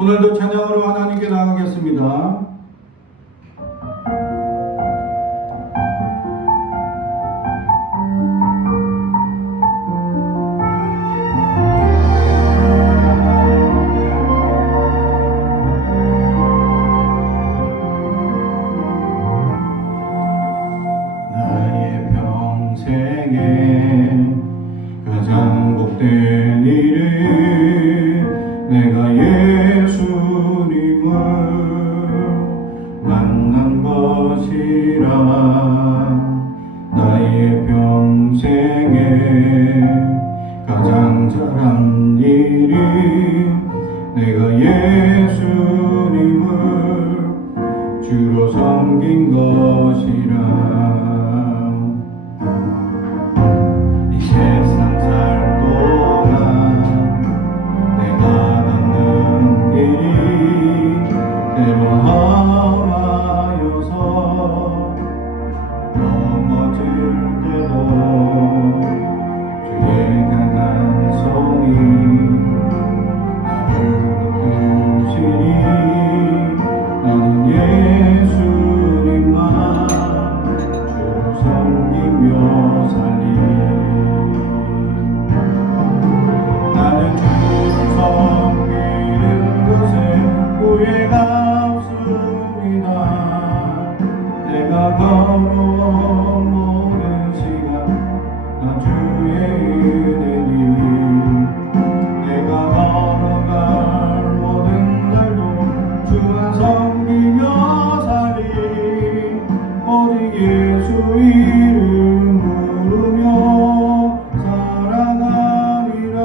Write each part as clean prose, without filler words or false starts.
오늘도 찬양으로 하나님께 나가겠습니다. 나의 평생에 가장 복된 일은 내가 예수님을 만난 것이라. 나의 평생에 가장 잘한 일이 내가 예수님을 주로 섬긴 것이라. 이 세상 살 동안 내가 걷는 길이 때론 험하여서 넘어질 때도 주의 강한 손이 나를 붙드시니 나는 예수님만 주로 섬기며 살리. 나는 주를 섬기는 것에 후회가 없습니다. 내가 걸어온 모든 시간 다 주의 은혜니. 내가 걸어갈 모든 날도 주만 섬기며 살리. 오직 예수 이름 부르며 살아가리라.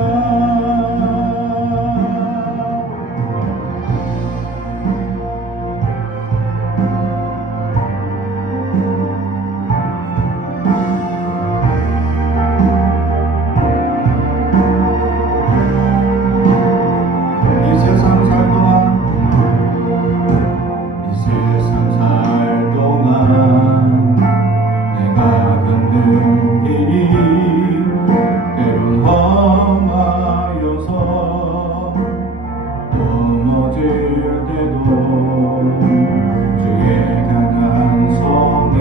이 세상 살 동안 내가 걷는 길이 때론 험하여서 넘어질 때도 주의 강한 손이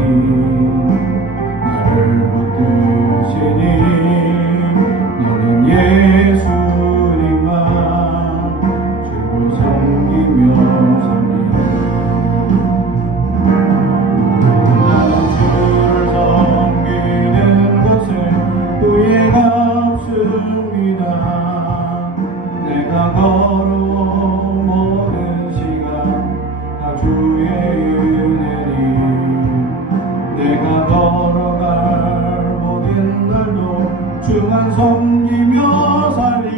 나를 붙드시니 나는 예수님만 주로 섬기며 살리. 나는 주를 섬기는 것에 후회가 없습니다. 내가 걸어온 모든 시간 다 주의 은혜니. 내가 걸어갈 모든 날도 주만 섬기며 살리.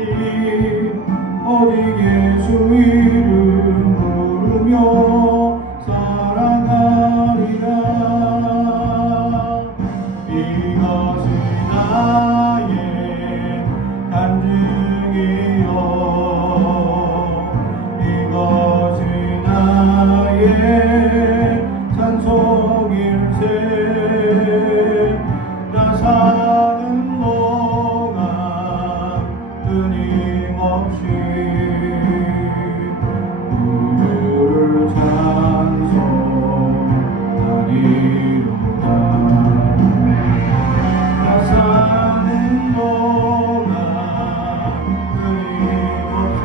오직 예수 이름 부르며 살아가리라. 이것이 나의 간증이요, 이것이 나의 찬송일세. 나 사는 동안 끊임없이 우주를 찬송하리로다. 나 사는 동안 끊임없이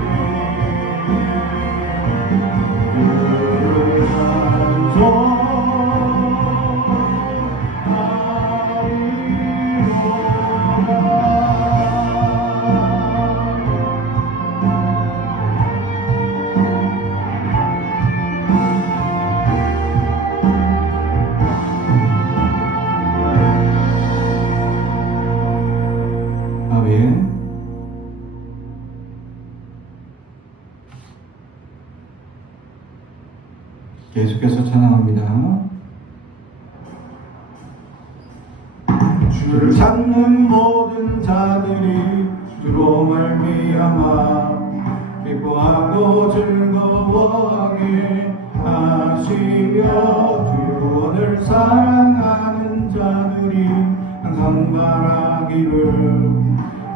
우주를 아멘. 계속해서 찬양합니다. 주를 찾는 모든 자들이 주로 말미암아 기뻐하고 즐거워하게 하시며 주 구원을 사랑하는 자들이 항상 바라기를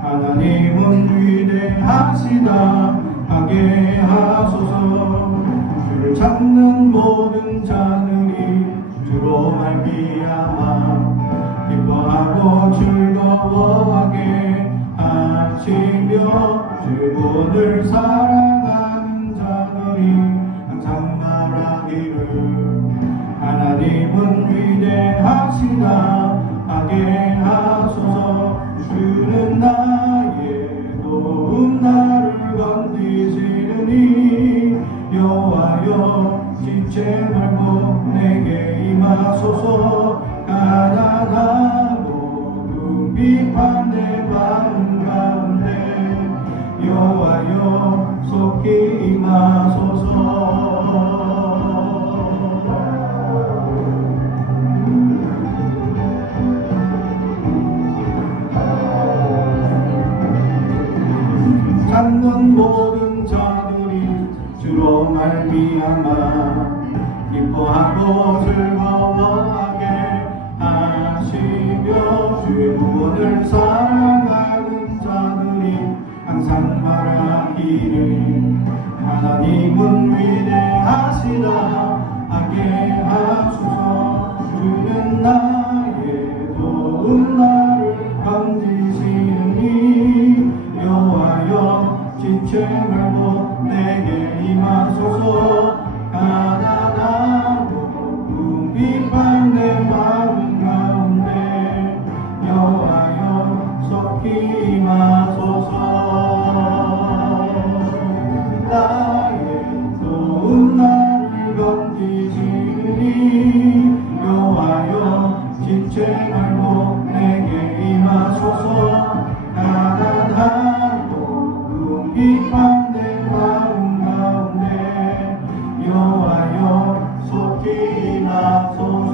하나님은 위대하시다 하게 하소서. 주를 찾는 모든 자들이 주로 말미암아 기뻐하고 즐거워하게 하시며 주분을 사랑하는 자들이 항상 말하기를 하나님은 위대하시다 하게 하소서. 주는 나의 도움 나를 건지시느니 여호와여 지체 말고 내게 임하소서. 가난하고 그 비판 내 마음 가운데 여호와여 속히 임하소서. 찾는 모든 자들이 주로 말미암아 기뻐하고 즐거워하게 하시며 주의 구원을 사랑하는 자들이 항상 말하기를 하나님은 위대하시다 하게 하소서. 주는 나의 도움 나를 건지시니 여호와여 지체 말고 내게 임하소서. 가난하고 궁핍한 내 마음 가운데 여호와여 속히 임하소서. 나의 도움 나를 건지시니 여호와여 지체 말고 내게 임하소서. 가난하고 궁핍한 내 마음 가운데 여호와여 속히 임하소서.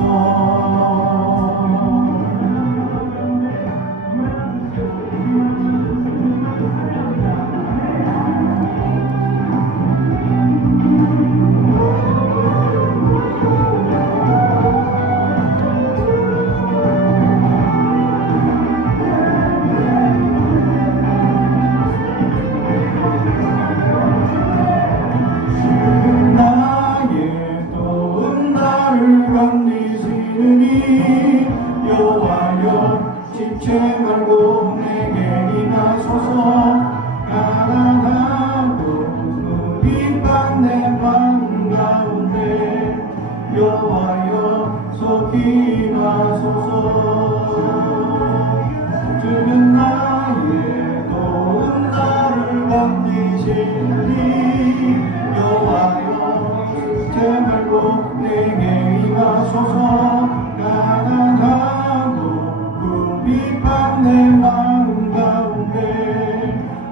여호와여 지체 말고 내게 임하소서. 가난하고 궁핍한 내 마음 가운데 여호와여 속히 임하소서. 주는 나의 도움 나를 건지시니 여호와여 지체 말고 내게 임하소서. 가난하고 궁핍한 내 마음 가운데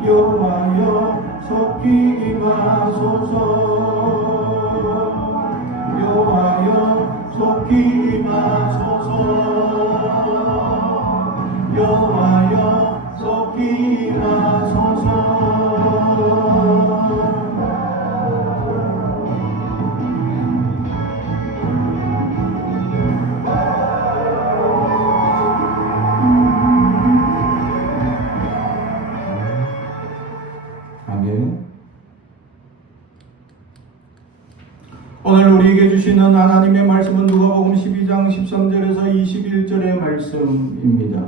여호와여 속히 임하소서. 여호와여 속히 임하소서. 여호와여 속히 임하소서. 오늘 우리에게 주시는 하나님의 말씀은 누가복음 12장 13절에서 21절의 말씀입니다.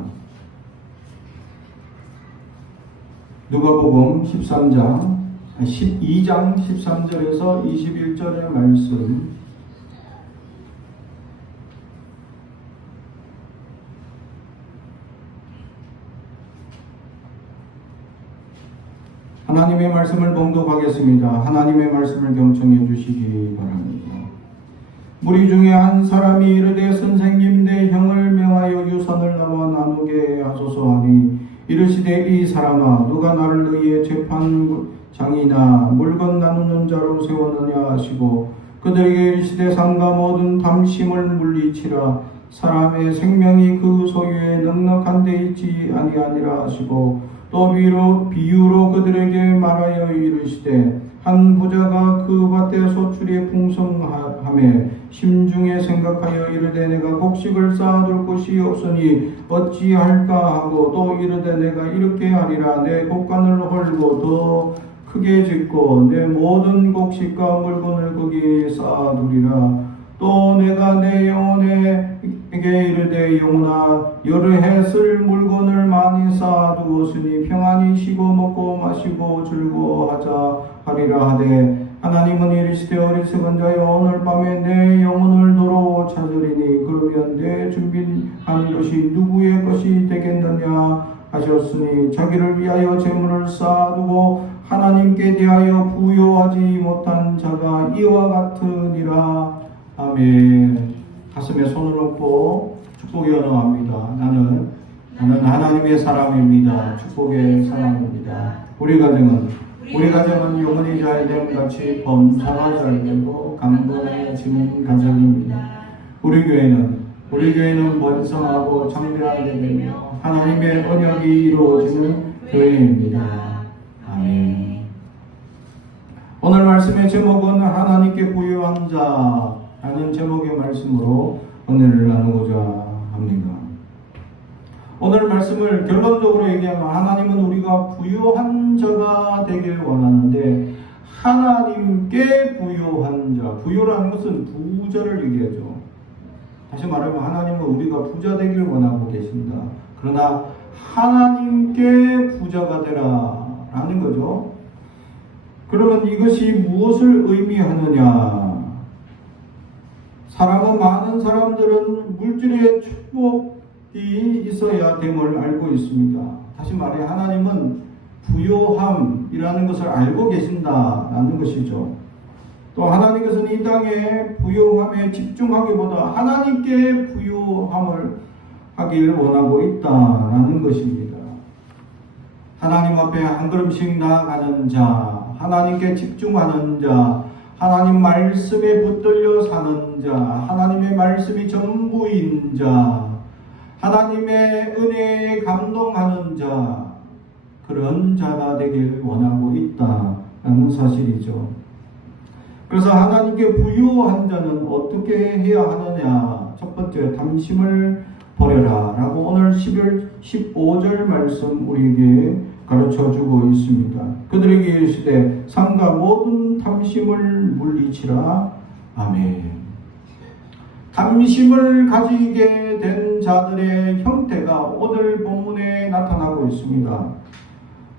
누가복음 12장 13절에서 21절의 말씀. 하나님의 말씀을 봉독하겠습니다. 하나님의 말씀을 경청해 주시기 바랍니다. 무리 중에 한 사람이 이르되 선생님 내 형을 명하여 유산을 나와 나누게 하소서 하니 이르시되 이 사람아 누가 나를 너희의 재판장이나 물건 나누는 자로 세웠느냐 하시고 그들에게 이르시되 삼가 모든 담심을 물리치라. 사람의 생명이 그 소유에 넉넉한 데 있지 아니하니라 하시고 또 비유로 그들에게 말하여 이르시되 한 부자가 그 밭에 소출이 풍성함에 심중에 생각하여 이르되 내가 곡식을 쌓아둘 곳이 없으니 어찌할까 하고 또 이르되 내가 이렇게 하리라. 내 곡간을 헐고 더 크게 짓고 내 모든 곡식과 물건을 거기 쌓아두리라. 또 내가 내 영혼에게 이르되 영혼아 여러 해 쓸 물건을 많이 쌓아두었으니 평안히 쉬고 먹고 마시고 즐거워하자 하리라 하되 하나님은 이르시되 어리석은 자여 오늘 밤에 내 영혼을 도로 찾으리니 그러면 내 준비한 것이 누구의 것이 되겠느냐 하셨으니 자기를 위하여 재물을 쌓아두고 하나님께 대하여 부요하지 못한 자가 이와 같으니라. 아멘. 가슴에 손을 얹고 축복이 언어합니다. 나는 하나님의 사람입니다. 축복의 사람입니다. 우리 가정은 영원히 잘됨 같이 범사가 잘되고 강건해지는 가정입니다. 우리 교회는 번성하고 창대하게 되며 하나님의 언약이 이루어지는 교회입니다. 아멘. 오늘 말씀의 제목은 하나님께 부요한 자라는 제목의 말씀으로 은혜를 나누고자 합니다. 오늘 말씀을 결론적으로 얘기하면 하나님은 우리가 부요한 자가 되길 원하는데 하나님께 부요한 자, 부요라는 것은 부자를 얘기하죠. 다시 말하면 하나님은 우리가 부자 되길 원하고 계신다. 그러나 하나님께 부자가 되라 라는 거죠. 그러면 이것이 무엇을 의미하느냐? 많은 사람들은 물질의 축복이 있어야 됨을 알고 있습니다. 다시 말해 하나님은 부요함이라는 것을 알고 계신다라는 것이죠. 또 하나님께서는 이 땅에 부요함에 집중하기보다 하나님께 부요함을 하길 원하고 있다라는 것입니다. 하나님 앞에 한 걸음씩 나아가는 자, 하나님께 집중하는 자, 하나님 말씀에 붙들려 사는 자, 하나님의 말씀이 전부인 자, 하나님의 은혜에 감동하는 자, 그런 자가 되길 원하고 있다는 사실이죠. 그래서 하나님께 부요한 자는 어떻게 해야 하느냐? 첫 번째, 담심을 버려라 라고 오늘 15절 말씀 우리에게 가르쳐주고 있습니다. 그들에게 이르시되 삼가 모든 탐심을 물리치라. 아멘. 탐심을 가지게 된 자들의 형태가 오늘 본문에 나타나고 있습니다.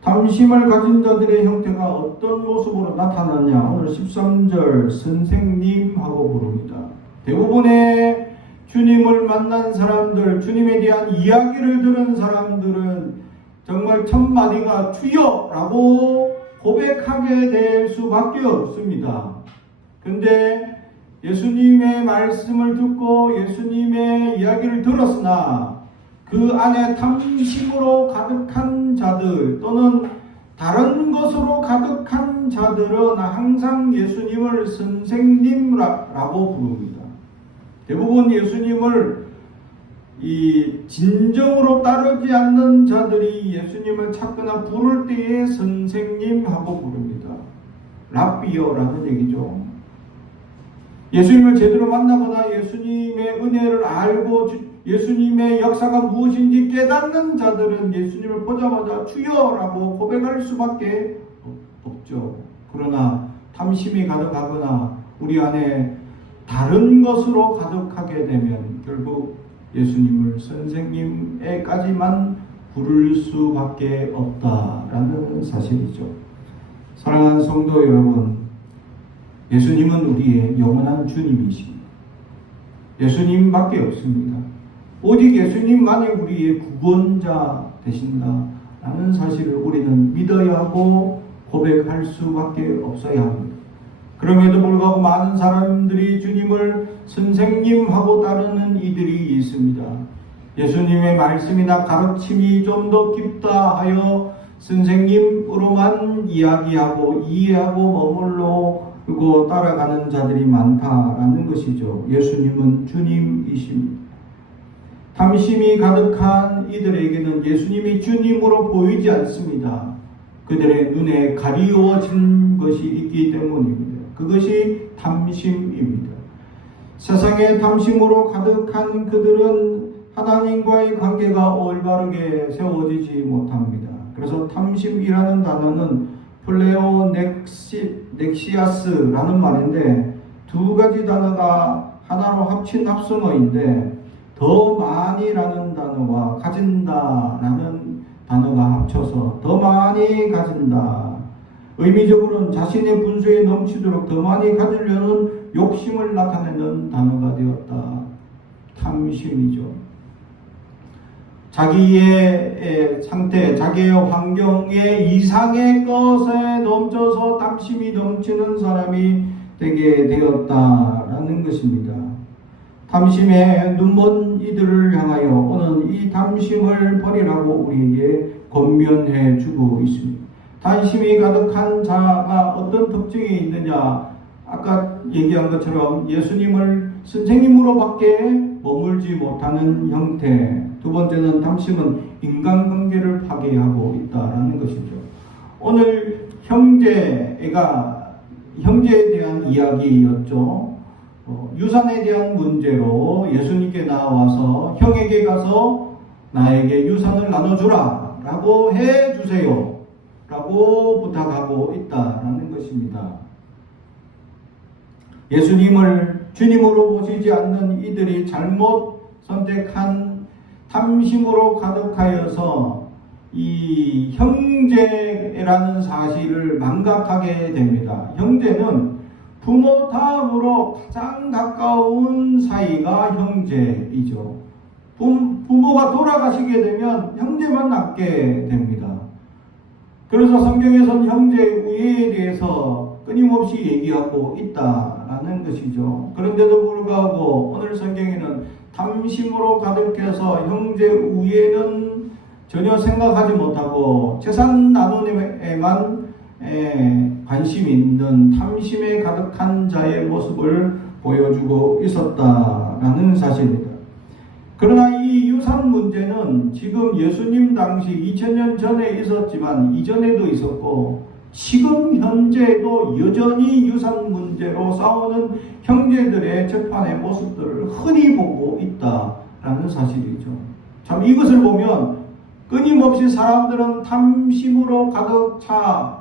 탐심을 가진 자들의 형태가 어떤 모습으로 나타나냐? 오늘 13절 선생님하고 부릅니다. 대부분의 주님을 만난 사람들, 주님에 대한 이야기를 들은 사람들은 정말 첫마디가 주여라고 고백하게 될 수밖에 없습니다. 근데 예수님의 말씀을 듣고 예수님의 이야기를 들었으나 그 안에 탐심으로 가득한 자들 또는 다른 것으로 가득한 자들은 항상 예수님을 선생님라고 부릅니다. 대부분 예수님을 진정으로 따르지 않는 자들이 예수님을 찾거나 부를 때에 선생님하고 부릅니다. 랍비어라는 얘기죠. 예수님을 제대로 만나거나 예수님의 은혜를 알고 예수님의 역사가 무엇인지 깨닫는 자들은 예수님을 보자마자 주여라고 고백할 수밖에 없죠. 그러나 탐심이 가득하거나 우리 안에 다른 것으로 가득하게 되면 결국 예수님을 선생님에까지만 부를 수밖에 없다라는 사실이죠. 사랑하는 성도 여러분, 예수님은 우리의 영원한 주님이십니다. 예수님밖에 없습니다. 오직 예수님만이 우리의 구원자 되신다라는 사실을 우리는 믿어야 하고 고백할 수밖에 없어야 합니다. 그럼에도 불구하고 많은 사람들이 주님을 선생님하고 따르는 이들이 있습니다. 예수님의 말씀이나 가르침이 좀 더 깊다 하여 선생님으로만 이야기하고 이해하고 머물러 따라가는 자들이 많다라는 것이죠. 예수님은 주님이십니다. 탐심이 가득한 이들에게는 예수님이 주님으로 보이지 않습니다. 그들의 눈에 가리워진 것이 있기 때문입니다. 그것이 탐심입니다. 세상의 탐심으로 가득한 그들은 하나님과의 관계가 올바르게 세워지지 못합니다. 그래서 탐심이라는 단어는 플레오넥시아스라는 말인데 두 가지 단어가 하나로 합친 합성어인데 더 많이라는 단어와 가진다라는 단어가 합쳐서 더 많이 가진다. 의미적으로는 자신의 분수에 넘치도록 더 많이 가지려는 욕심을 나타내는 단어가 되었다. 탐심이죠. 자기의 상태, 자기의 환경에 이상의 것에 넘쳐서 탐심이 넘치는 사람이 되게 되었다라는 것입니다. 탐심에 눈먼 이들을 향하여 오늘 이 탐심을 버리라고 우리에게 권면해 주고 있습니다. 탐심이 가득한 자가 어떤 특징이 있느냐? 아까 얘기한 것처럼 예수님을 선생님으로밖에 머물지 못하는 형태. 두 번째는 탐심은 인간관계를 파괴하고 있다라는 것이죠. 오늘 형제에 대한 이야기였죠. 유산에 대한 문제로 예수님께 나와서 형에게 가서 나에게 유산을 나눠주라 라고 해주세요 라고 부탁하고 있다라는 것입니다. 예수님을 주님으로 모시지 않는 이들이 잘못 선택한 탐심으로 가득하여서 이 형제라는 사실을 망각하게 됩니다. 형제는 부모 다음으로 가장 가까운 사이가 형제이죠. 부모가 돌아가시게 되면 형제만 남게 됩니다. 그래서 성경에서는 형제 우애에 대해서 끊임없이 얘기하고 있다라는 것이죠. 그런데도 불구하고 오늘 성경에는 탐심으로 가득해서 형제 우애는 전혀 생각하지 못하고 재산 나누기에만 관심이 있는 탐심에 가득한 자의 모습을 보여주고 있었다라는 사실입니다. 그러나 이 유산 문제는 지금 예수님 당시 2000년 전에 있었지만 이전에도 있었고 지금 현재도 여전히 유산 문제로 싸우는 형제들의 재판의 모습들을 흔히 보고 있다라는 사실이죠. 참 이것을 보면 끊임없이 사람들은 탐심으로 가득 차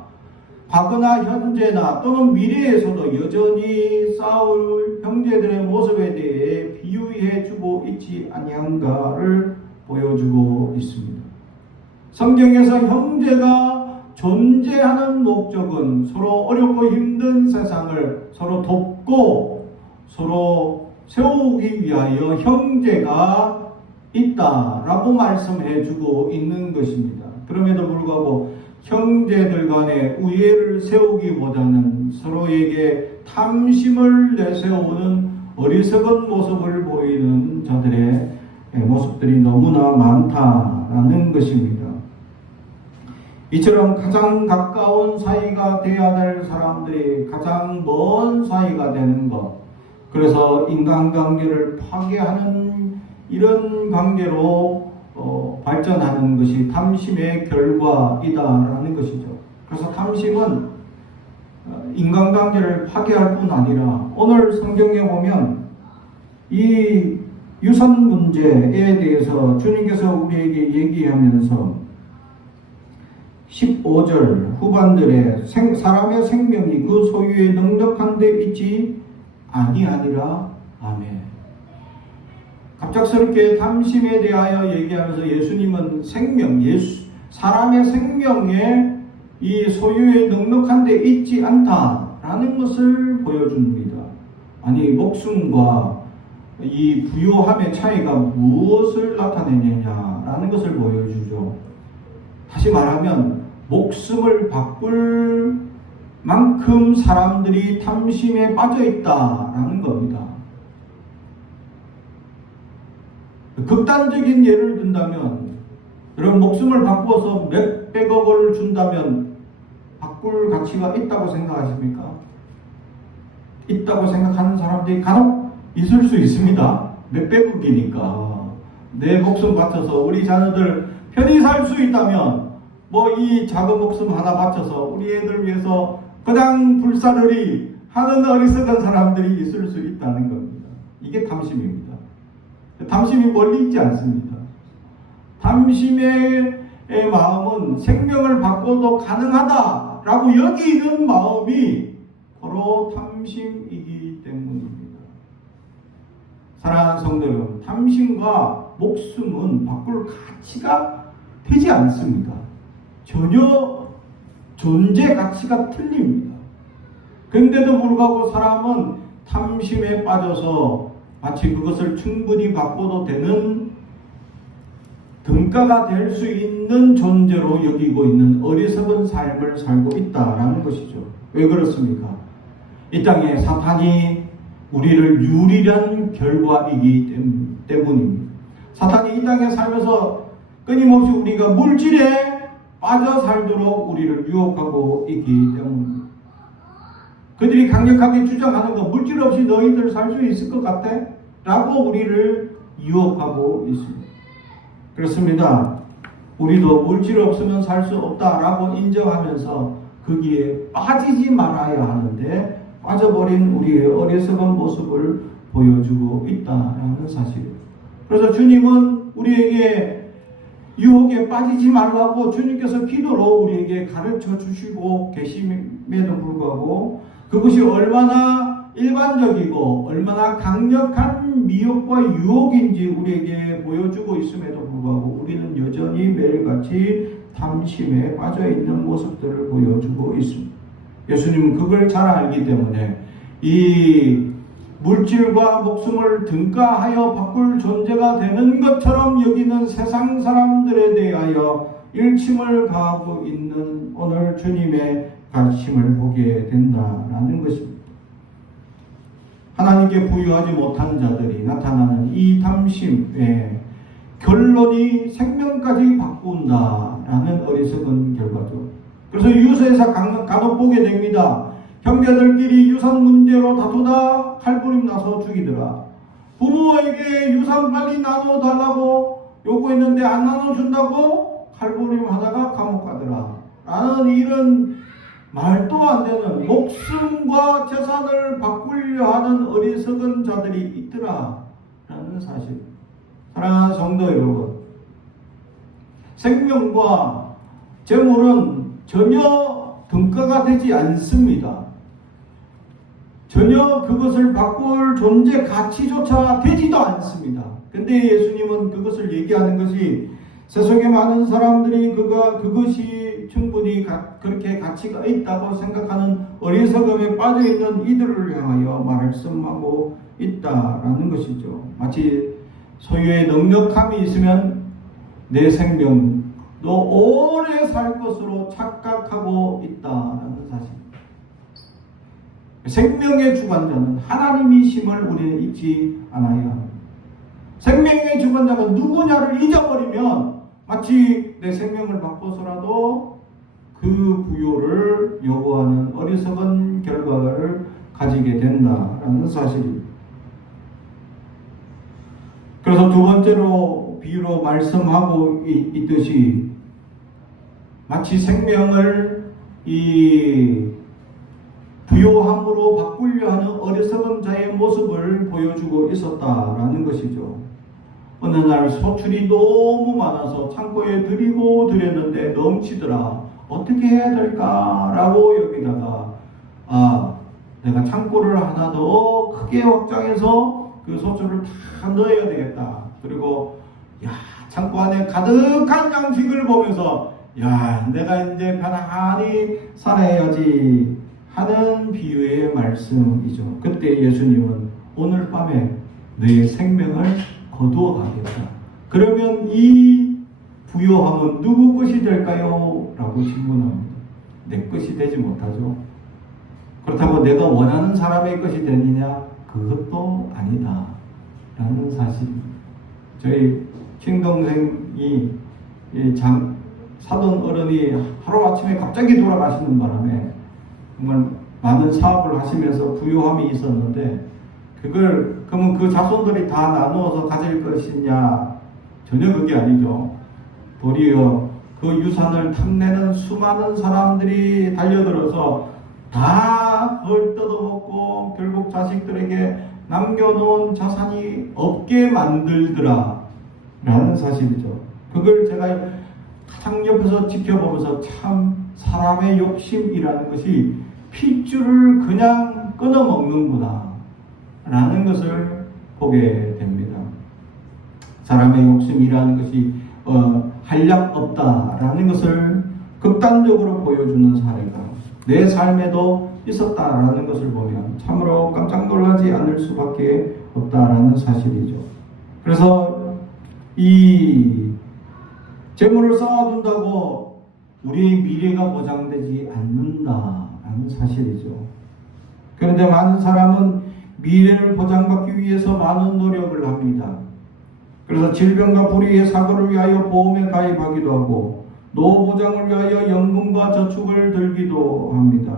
과거나 현재나 또는 미래에서도 여전히 싸울 형제들의 모습에 대해 비유해 주고 있지 아니한가를 보여주고 있습니다. 성경에서 형제가 존재하는 목적은 서로 어렵고 힘든 세상을 서로 돕고 서로 세우기 위하여 형제가 있다라고 말씀해 주고 있는 것입니다. 그럼에도 불구하고 형제들 간의 우애를 세우기보다는 서로에게 탐심을 내세우는 어리석은 모습을 보이는 자들의 모습들이 너무나 많다라는 것입니다. 이처럼 가장 가까운 사이가 되어야 될 사람들이 가장 먼 사이가 되는 것, 그래서 인간관계를 파괴하는 이런 관계로 발전하는 것이 탐심의 결과이다라는 것이죠. 그래서 탐심은 인간관계를 파괴할 뿐 아니라 오늘 성경에 보면 이 유산 문제에 대해서 주님께서 우리에게 얘기하면서 15절 후반절에 사람의 생명이 그 소유에 넉넉한 데 있지 아니하니라. 아멘. 갑작스럽게 탐심에 대하여 얘기하면서 예수님은 사람의 생명에 이 소유에 넉넉한 데 있지 않다라는 것을 보여줍니다. 아니 목숨과 이 부요함의 차이가 무엇을 나타내느냐라는 것을 보여주죠. 다시 말하면 목숨을 바꿀 만큼 사람들이 탐심에 빠져 있다라는 겁니다. 극단적인 예를 든다면 여러분 목숨을 바꿔서 몇백억을 준다면 바꿀 가치가 있다고 생각하십니까? 있다고 생각하는 사람들이 간혹 있을 수 있습니다. 몇백억이니까 내 목숨 바쳐서 우리 자녀들 편히 살 수 있다면 뭐 이 작은 목숨 하나 바쳐서 우리 애들 위해서 그냥 불사르리 하는 어리석은 사람들이 있을 수 있다는 겁니다. 이게 탐심입니다. 탐심이 멀리 있지 않습니다. 탐심의 마음은 생명을 바꿔도 가능하다라고 라고 여기는 마음이 바로 탐심이기 때문입니다. 사랑하는 성도 여러분, 탐심과 목숨은 바꿀 가치가 되지 않습니다. 전혀 존재 가치가 틀립니다. 그런데도 불구하고 사람은 탐심에 빠져서 마치 그것을 충분히 바꿔도 되는 등가가 될 수 있는 존재로 여기고 있는 어리석은 삶을 살고 있다라는 것이죠. 왜 그렇습니까? 이 땅에 사탄이 우리를 유리한 결과이기 때문입니다. 사탄이 이 땅에 살면서 끊임없이 우리가 물질에 빠져 살도록 우리를 유혹하고 있기 때문입니다. 그들이 강력하게 주장하는 건 물질 없이 너희들 살 수 있을 것 같아? 라고 우리를 유혹하고 있습니다. 그렇습니다. 우리도 물질 없으면 살 수 없다라고 인정하면서 거기에 빠지지 말아야 하는데 빠져버린 우리의 어리석은 모습을 보여주고 있다라는 사실입니다. 그래서 주님은 우리에게 유혹에 빠지지 말라고 주님께서 기도로 우리에게 가르쳐 주시고 계심에도 불구하고 그것이 얼마나 일반적이고 얼마나 강력한 미혹과 유혹인지 우리에게 보여주고 있음에도 불구하고 우리는 여전히 매일같이 탐심에 빠져있는 모습들을 보여주고 있습니다. 예수님은 그걸 잘 알기 때문에 이 물질과 목숨을 등가하여 바꿀 존재가 되는 것처럼 여기는 세상 사람들에 대하여 일침을 가하고 있는 오늘 주님의 가르침을 보게 된다라는 것입니다. 하나님께 부유하지 못한 자들이 나타나는 이 탐심의 결론이 생명까지 바꾼다라는 어리석은 결과죠. 그래서 유서에서 간혹 보게 됩니다. 형제들끼리 유산 문제로 다투다 칼부림 나서 죽이더라. 부모에게 유산 빨리 나눠달라고 요구했는데 안 나눠준다고 칼부림 하다가 감옥 가더라. 라는 이런 말도 안 되는 목숨과 재산을 바꾸려 하는 어리석은 자들이 있더라. 라는 사실. 사랑하는 성도 여러분, 생명과 재물은 전혀 등가가 되지 않습니다. 전혀 그것을 바꿀 존재 가치조차 되지도 않습니다. 근데 예수님은 그것을 얘기하는 것이 세상에 많은 사람들이 그것이 충분히 그렇게 가치가 있다고 생각하는 어리석음에 빠져있는 이들을 향하여 말씀하고 있다라는 것이죠. 마치 소유의 넉넉함이 있으면 내 생명도 오래 살 것으로 착각하고 있다라는 사실. 생명의 주관자는 하나님이심을 우리는 잊지 않아야 합니다. 생명의 주관자가 누구냐를 잊어버리면 마치 내 생명을 바꿔서라도 그 부요를 요구하는 어리석은 결과를 가지게 된다라는 사실입니다. 그래서 두 번째로 비유로 말씀하고 있듯이 마치 생명을 이 부요함으로 바꾸려 하는 어리석은 자의 모습을 보여주고 있었다라는 것이죠. 어느 날 소출이 너무 많아서 창고에 드렸는데 넘치더라. 어떻게 해야 될까라고 여기다가 내가 창고를 하나 더 크게 확장해서 그 소출을 다 넣어야 되겠다. 그리고 창고 안에 가득한 양식을 보면서 내가 이제 편안히 살아야지 하는 비유의 말씀이죠. 그때 예수님은 오늘 밤에 너의 생명을 거두어 가겠다. 그러면 이 부요함은 누구 것이 될까요? 라고 질문합니다. 내 것이 되지 못하죠. 그렇다고 내가 원하는 사람의 것이 되느냐? 그것도 아니다. 라는 사실입니다. 저희 친동생이 사돈 어른이 하루아침에 갑자기 돌아가시는 바람에 정말 많은 사업을 하시면서 부요함이 있었는데 그러면 그 자손들이 다 나누어서 가질 것이냐? 전혀 그게 아니죠. 도리어 그 유산을 탐내는 수많은 사람들이 달려들어서 다 그걸 뜯어먹고 결국 자식들에게 남겨놓은 자산이 없게 만들더라 라는 사실이죠. 그걸 제가 가장 옆에서 지켜보면서 참 사람의 욕심이라는 것이 핏줄을 그냥 끊어먹는구나 라는 것을 보게 됩니다. 사람의 욕심이라는 것이 한량 없다라는 것을 극단적으로 보여주는 사례가 내 삶에도 있었다라는 것을 보면 참으로 깜짝 놀라지 않을 수밖에 없다라는 사실이죠. 그래서 이 재물을 쌓아둔다고 우리의 미래가 보장되지 않는다라는 사실이죠. 그런데 많은 사람은 미래를 보장받기 위해서 많은 노력을 합니다. 그래서 질병과 불의의 사고를 위하여 보험에 가입하기도 하고 노후보장을 위하여 연금과 저축을 들기도 합니다.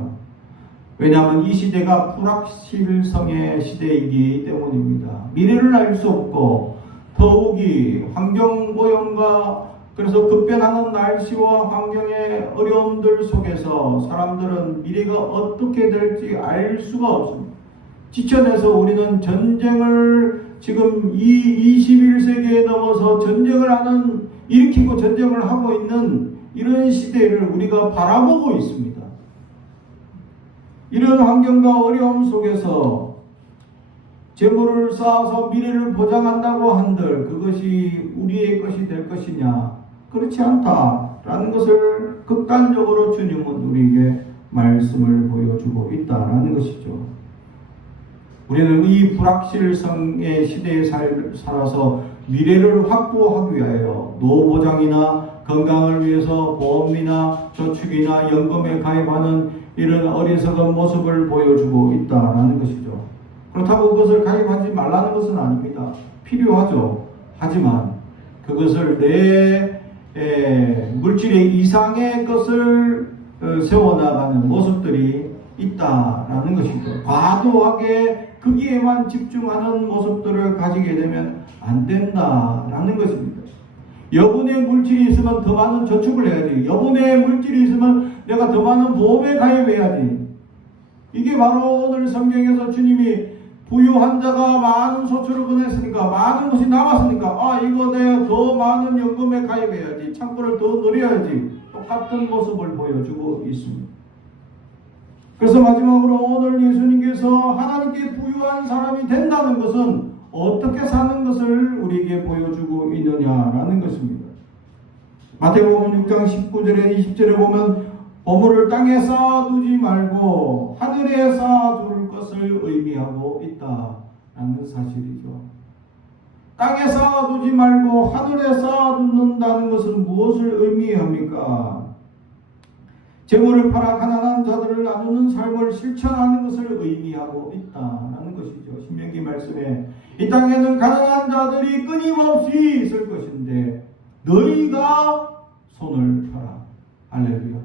왜냐하면 이 시대가 불확실성의 시대이기 때문입니다. 미래를 알 수 없고 더욱이 환경오염과 그래서 급변하는 날씨와 환경의 어려움들 속에서 사람들은 미래가 어떻게 될지 알 수가 없습니다. 지쳐내서 우리는 전쟁을 지금 이 21세기에 넘어서 일으키고 전쟁을 하고 있는 이런 시대를 우리가 바라보고 있습니다. 이런 환경과 어려움 속에서 재물을 쌓아서 미래를 보장한다고 한들 그것이 우리의 것이 될 것이냐? 그렇지 않다라는 것을 극단적으로 주님은 우리에게 말씀을 보여주고 있다라는 것이죠. 우리는 이 불확실성의 시대에 살아서 미래를 확보하기 위하여 노후보장이나 건강을 위해서 보험이나 저축이나 연금에 가입하는 이런 어리석은 모습을 보여주고 있다라는 것이죠. 그렇다고 그것을 가입하지 말라는 것은 아닙니다. 필요하죠. 하지만 그것을 내 물질의 이상의 것을 세워나가는 모습들이 있다라는 것이죠. 과도하게 거기에만 집중하는 모습들을 가지게 되면 안 된다라는 것입니다. 여분의 물질이 있으면 더 많은 저축을 해야지. 여분의 물질이 있으면 내가 더 많은 보험에 가입해야지. 이게 바로 오늘 성경에서 주님이 부유한 자가 많은 소출을 보냈으니까 많은 것이 남았으니까 이거 내가 더 많은 연금에 가입해야지. 창고를 더 늘려야지. 똑같은 모습을 보여주고 있습니다. 그래서 마지막으로 오늘 예수님께서 하나님께 부유한 사람이 된다는 것은 어떻게 사는 것을 우리에게 보여주고 있느냐라는 것입니다. 마태복음 6장 19절에 20절에 보면 보물을 땅에 쌓아두지 말고 하늘에 쌓아둘 것을 의미하고 있다라는 사실이죠. 땅에 쌓아두지 말고 하늘에 쌓아둔다는 것은 무엇을 의미합니까? 재물을 팔아 가난한 자들을 나누는 삶을 실천하는 것을 의미하고 있다라는 것이죠. 신명기 말씀에 이 땅에는 가난한 자들이 끊임없이 있을 것인데 너희가 손을 펴라. 할렐루야.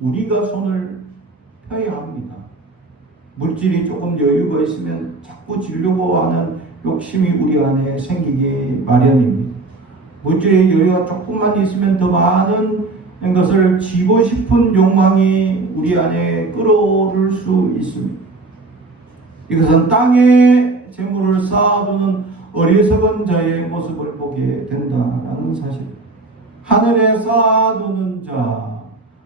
우리가 손을 펴야 합니다. 물질이 조금 여유가 있으면 자꾸 지려고 하는 욕심이 우리 안에 생기기 마련입니다. 물질의 여유가 조금만 있으면 더 많은 것을 쥐고 싶은 욕망이 우리 안에 끌어오를 수 있습니다. 이것은 땅에 재물을 쌓아두는 어리석은 자의 모습을 보게 된다라는 사실. 하늘에 쌓아두는 자,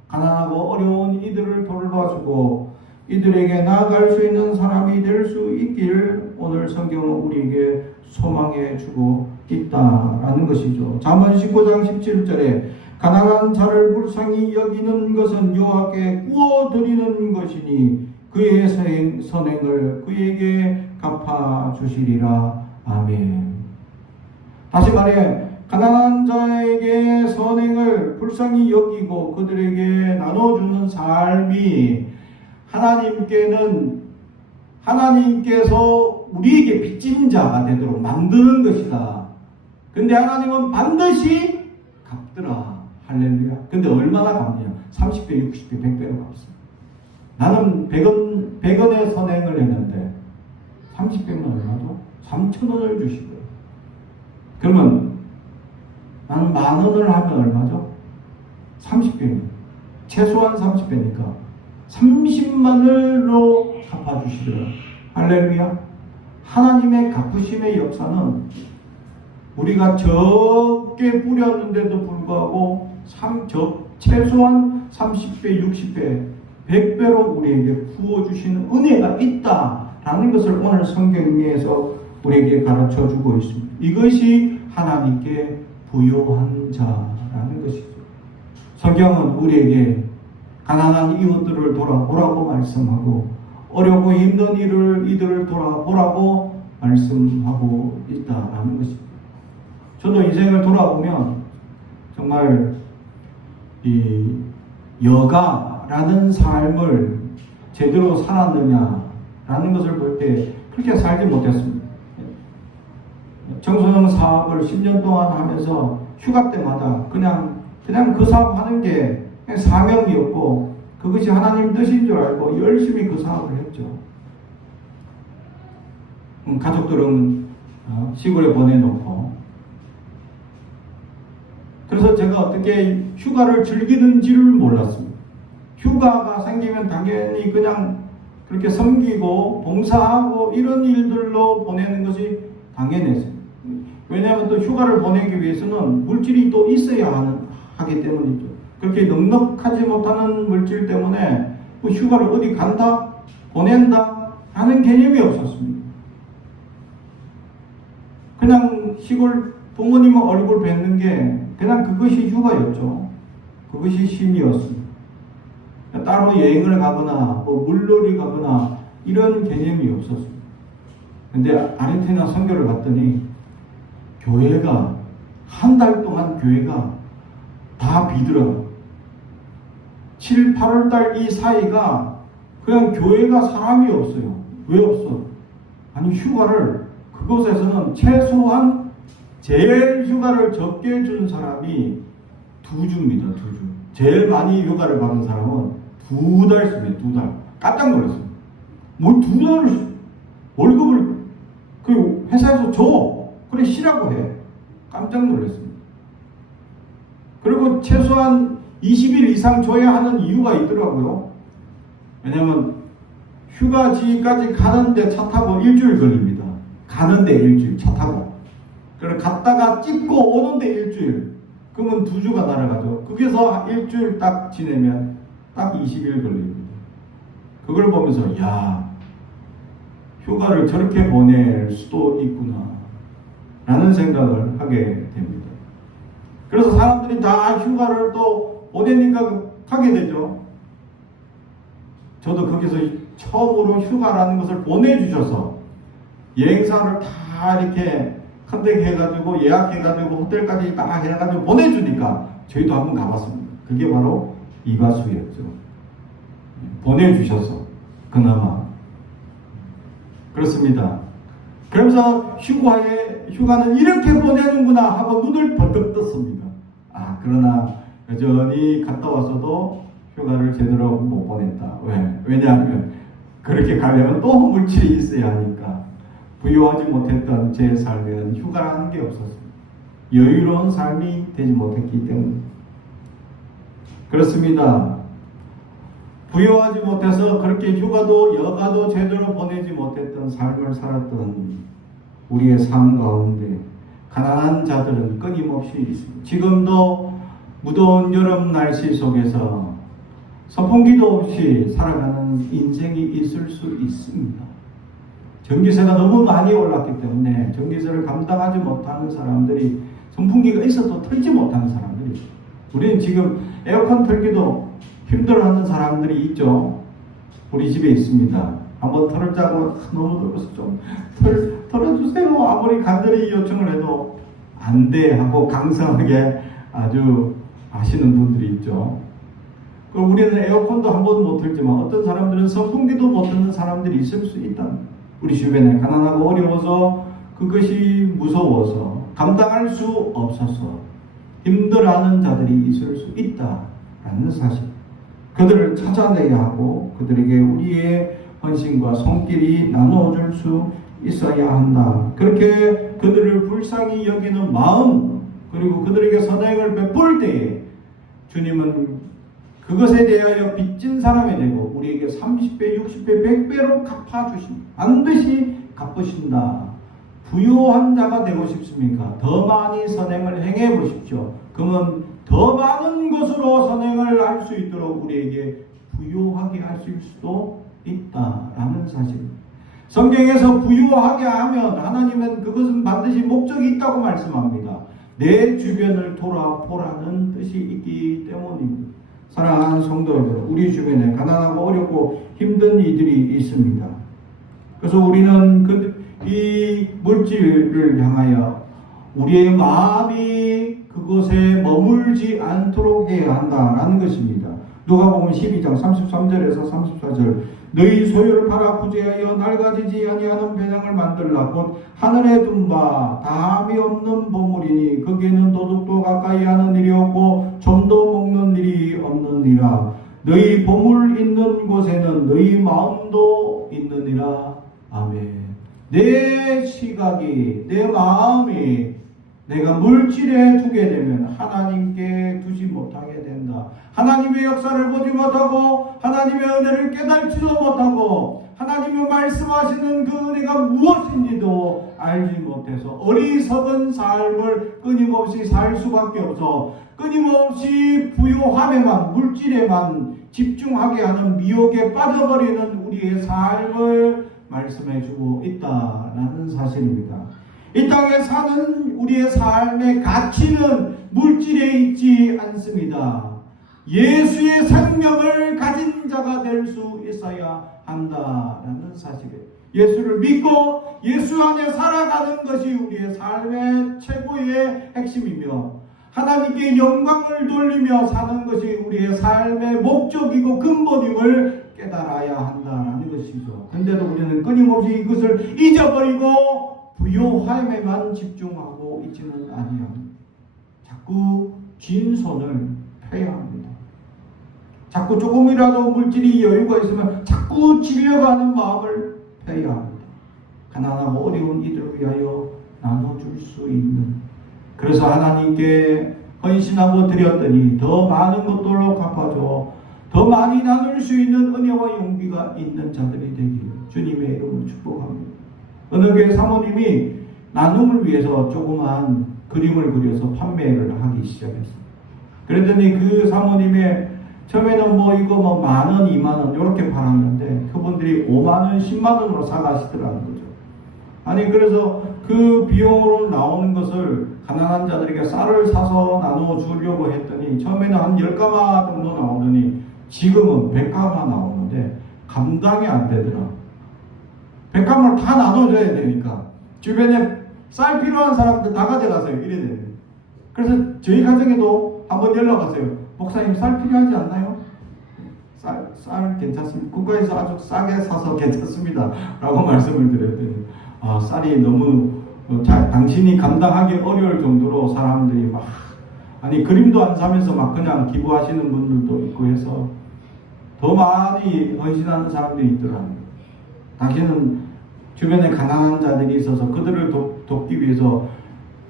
가난하고 어려운 이들을 돌봐주고 이들에게 나아갈 수 있는 사람이 될 수 있길 오늘 성경은 우리에게 소망해 주고 있다라는 것이죠. 잠언 19장 17절에 가난한 자를 불쌍히 여기는 것은 여호와께 구워드리는 것이니 그의 선행을 그에게 갚아주시리라. 아멘. 다시 말해 가난한 자에게 선행을 불쌍히 여기고 그들에게 나눠주는 삶이 하나님께서 우리에게 빚진 자가 되도록 만드는 것이다. 근데 하나님은 반드시 갚더라. 할렐루야. 근데 얼마나 갚느냐? 30배, 60배, 100배로 갚습니다. 나는 100원의 선행을 했는데 30배면 얼마죠? 3,000원을 주시고요. 그러면 나는 10,000원을 하면 얼마죠? 30배입니다. 최소한 30배니까 30만원으로 갚아주시더라. 할렐루야. 하나님의 갚으심의 역사는 우리가 적게 뿌렸는데도 불구하고 최소한 30배, 60배, 100배로 우리에게 부어주시는 은혜가 있다라는 것을 오늘 성경에서 우리에게 가르쳐 주고 있습니다. 이것이 하나님께 부요한 자라는 것이죠. 성경은 우리에게 가난한 이웃들을 돌아보라고 말씀하고 어렵고 힘든 이들을 돌아보라고 말씀하고 있다라는 것입니다. 저도 인생을 돌아보면 정말 이 여가라는 삶을 제대로 살았느냐라는 것을 볼 때 그렇게 살지 못했습니다. 청소년 사업을 10년 동안 하면서 휴가 때마다 그냥 그 사업 하는 게 사명이었고 그것이 하나님 뜻인 줄 알고 열심히 그 사업을 했죠. 가족들은 시골에 보내놓고 그래서 제가 어떻게 휴가를 즐기는지를 몰랐습니다. 휴가가 생기면 당연히 그냥 그렇게 섬기고 봉사하고 이런 일들로 보내는 것이 당연했습니다. 왜냐하면 또 휴가를 보내기 위해서는 물질이 또 있어야 하기 때문이죠. 그렇게 넉넉하지 못하는 물질 때문에 휴가를 어디 간다, 보낸다 하는 개념이 없었습니다. 그냥 시골 부모님 얼굴 뵙는 게 그냥 그것이 휴가였죠. 그것이 쉼이었습니다. 따로 여행을 가거나 물놀이 가거나 이런 개념이 없었습니다. 근데 아르헨티나 선교를 갔더니 교회가 한 달 동안 교회가 다 비더라고요. 7, 8월 달 이 사이가 그냥 교회가 사람이 없어요. 왜 없어? 아니 휴가를 그곳에서는 최소한 제일 휴가를 적게 준 사람이 2주입니다. 2주. 제일 많이 휴가를 받은 사람은 2달 씁니다. 2달. 깜짝 놀랐어요. 뭐 2달을 월급을 그 회사에서 줘. 그래 쉬라고 해. 깜짝 놀랐습니다. 그리고 최소한 20일 이상 줘야 하는 이유가 있더라고요. 왜냐면 휴가지까지 가는데 차 타고 일주일 걸립니다. 가는데 일주일 차 타고. 그리고 갔다가 찍고 오는데 일주일. 그러면 2주가 날아가죠. 거기서 일주일 딱 지내면 딱 20일 걸립니다. 그걸 보면서 야 휴가를 저렇게 보낼 수도 있구나 라는 생각을 하게 됩니다. 그래서 사람들이 다 휴가를 또 보내니까 가게 되죠. 저도 거기서 처음으로 휴가라는 것을 보내주셔서 여행사를 다 이렇게 컨택해가지고 예약해가지고 호텔까지 다 해가지고 보내주니까 저희도 한번 가봤습니다. 그게 바로 이가수였죠. 보내주셔서 그나마 그렇습니다. 그러면서 휴가는 이렇게 보내는구나 하고 눈을 번뜩 떴습니다. 그러나 여전히 갔다 와서도 휴가를 제대로 못 보냈다. 왜냐하면 그렇게 가려면 또 물질이 있어야 하니까 부유하지 못했던 제 삶에는 휴가라는 게 없었습니다. 여유로운 삶이 되지 못했기 때문에 그렇습니다. 부유하지 못해서 그렇게 휴가도 여가도 제대로 보내지 못했던 삶을 살았던 우리의 삶 가운데 가난한 자들은 끊임없이 있습니다. 지금도 무더운 여름 날씨 속에서 선풍기도 없이 살아가는 인생이 있을 수 있습니다. 전기세가 너무 많이 올랐기 때문에 전기세를 감당하지 못하는 사람들이 선풍기가 있어도 틀지 못하는 사람들이 우리는 지금 에어컨 틀기도 힘들어하는 사람들이 있죠. 우리 집에 있습니다. 한번 틀자고 너무 더워서 좀 틀어주세요. 아무리 간절히 요청을 해도 안 돼 하고 강성하게 아주 하시는 분들이 있죠. 그럼 우리는 에어컨도 한 번도 못 틀지만 어떤 사람들은 선풍기도 못 듣는 사람들이 있을 수 있다. 우리 주변에 가난하고 어려워서 그것이 무서워서 감당할 수 없어서 힘들어하는 자들이 있을 수 있다라는 사실. 그들을 찾아내야 하고 그들에게 우리의 헌신과 손길이 나누어줄 수 있어야 한다. 그렇게 그들을 불쌍히 여기는 마음 그리고 그들에게 선행을 베풀 때에 주님은 그것에 대하여 빚진 사람이 되고 우리에게 30배, 60배, 100배로 갚아주십니다. 반드시 갚으신다. 부유한 자가 되고 싶습니까? 더 많이 선행을 행해 보십시오. 그러면 더 많은 것으로 선행을 할 수 있도록 우리에게 부요하게 하실 수도 있다라는 사실입니다. 성경에서 부요하게 하면 하나님은 그것은 반드시 목적이 있다고 말씀합니다. 내 주변을 돌아보라는 뜻이 있기 때문입니다. 사랑하는 성도 여러분, 우리 주변에 가난하고 어렵고 힘든 이들이 있습니다. 그래서 우리는 이 물질을 향하여 우리의 마음이 그곳에 머물지 않도록 해야 한다라는 것입니다. 누가복음 12장 33절에서 34절 너희 소유를 팔아 구제하여 낡아지지 아니하는 배당을 만들라. 곧 하늘에 둔 바 다함이 없는 보물이니 거기에는 도둑도 가까이 하는 일이 없고 좀도 먹는 일이 없느니라. 너희 보물 있는 곳에는 너희 마음도 있느니라. 아멘. 내 시각이, 내 마음이 내가 물질에 두게 되면 하나님께 두지 못하게 된다. 하나님의 역사를 보지 못하고 하나님의 은혜를 깨닫지도 못하고 하나님의 말씀하시는 그 은혜가 무엇인지도 알지 못해서 어리석은 삶을 끊임없이 살 수밖에 없어 끊임없이 부요함에만, 물질에만 집중하게 하는 미혹에 빠져버리는 우리의 삶을 말씀해주고 있다라는 사실입니다. 이 땅에 사는 우리의 삶의 가치는 물질에 있지 않습니다. 예수의 생명을 가진 자가 될 수 있어야 한다라는 사실이에요. 예수를 믿고 예수 안에 살아가는 것이 우리의 삶의 최고의 핵심이며 하나님께 영광을 돌리며 사는 것이 우리의 삶의 목적이고 근본임을 깨달아야 한다라는 것이죠. 그런데도 우리는 끊임없이 이것을 잊어버리고 부요함에만 집중하고 있지는 아니합니다. 자꾸 진 손을 펴야 합니다. 자꾸 조금이라도 물질이 여유가 있으면 자꾸 지려가는 마음을 펴야 합니다. 가난하고 어려운 이들을 위하여 나눠줄 수 있는, 그래서 하나님께 헌신하고 드렸더니 더 많은 것들로 갚아줘 더 많이 나눌 수 있는 은혜와 용기가 있는 자들이 되기를 주님의 이름으로 축복합니다. 어느 교회 사모님이 나눔을 위해서 조그만 그림을 그려서 판매를 하기 시작했어요. 그랬더니 그 사모님의 처음에는 이거 10,000원, 20,000원 이렇게 팔았는데 그분들이 50,000원, 100,000원으로 사가시더라는 거죠. 아니 그래서 그 비용으로 나오는 것을 가난한 자들에게 쌀을 사서 나누어 주려고 했더니 처음에는 한 10가마 정도 나오더니 지금은 100가마 나오는데 감당이 안 되더라. 100가마를 다 나눠줘야 되니까 주변에 쌀 필요한 사람들 다 가져가세요. 이래 되는. 그래서 저희 가정에도 한번 연락 왔어요. 목사님 쌀 필요하지 않나요? 쌀 괜찮습니다. 국가에서 아주 싸게 사서 괜찮습니다. 라고 말씀을 드렸더니 쌀이 너무 당신이 감당하기 어려울 정도로 사람들이 아니 그림도 안 사면서 그냥 기부하시는 분들도 있고 해서 더 많이 헌신하는 사람들이 있더라고요. 당신은 주변에 가난한 자들이 있어서 그들을 돕기 위해서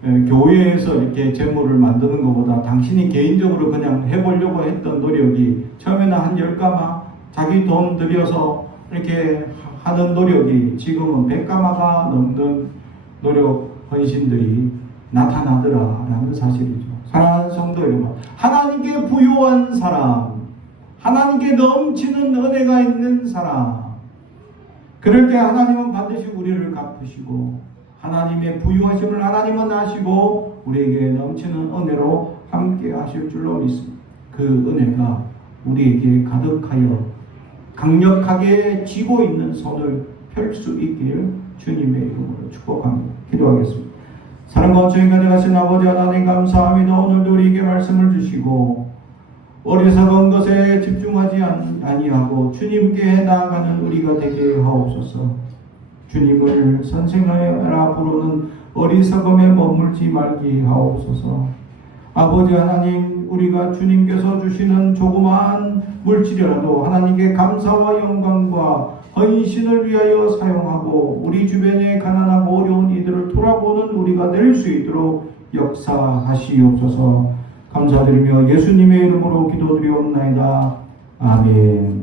교회에서 이렇게 재물을 만드는 것보다 당신이 개인적으로 그냥 해보려고 했던 노력이 처음에는 한 10가마 자기 돈 들여서 이렇게 하는 노력이 지금은 100가마가 넘는 노력 헌신들이 나타나더라라는 사실이죠. 사랑하는 성도 여러분, 하나님께 부유한 사람, 하나님께 넘치는 은혜가 있는 사람, 그럴 때 하나님은 반드시 우리를 갚으시고 하나님의 부유하심을 하나님은 아시고 우리에게 넘치는 은혜로 함께 하실 줄로 믿습니다. 그 은혜가 우리에게 가득하여 강력하게 쥐고 있는 손을 펼 수 있기를 주님의 이름으로 축복합니다. 기도하겠습니다. 사랑과 온천히 가져가신 아버지 하나님 감사합니다. 오늘도 우리에게 말씀을 주시고 어리석은 것에 집중하지 아니하고 주님께 나아가는 우리가 되게 하옵소서. 주님을 선생하여라 부르는 어리석음에 머물지 말게 하옵소서. 아버지 하나님, 우리가 주님께서 주시는 조그마한 물질이라도 하나님께 감사와 영광과 헌신을 위하여 사용하고 우리 주변에 가난하고 어려운 이들을 돌아보는 우리가 될 수 있도록 역사하시옵소서. 감사드리며 예수님의 이름으로 기도드리옵나이다. 아멘.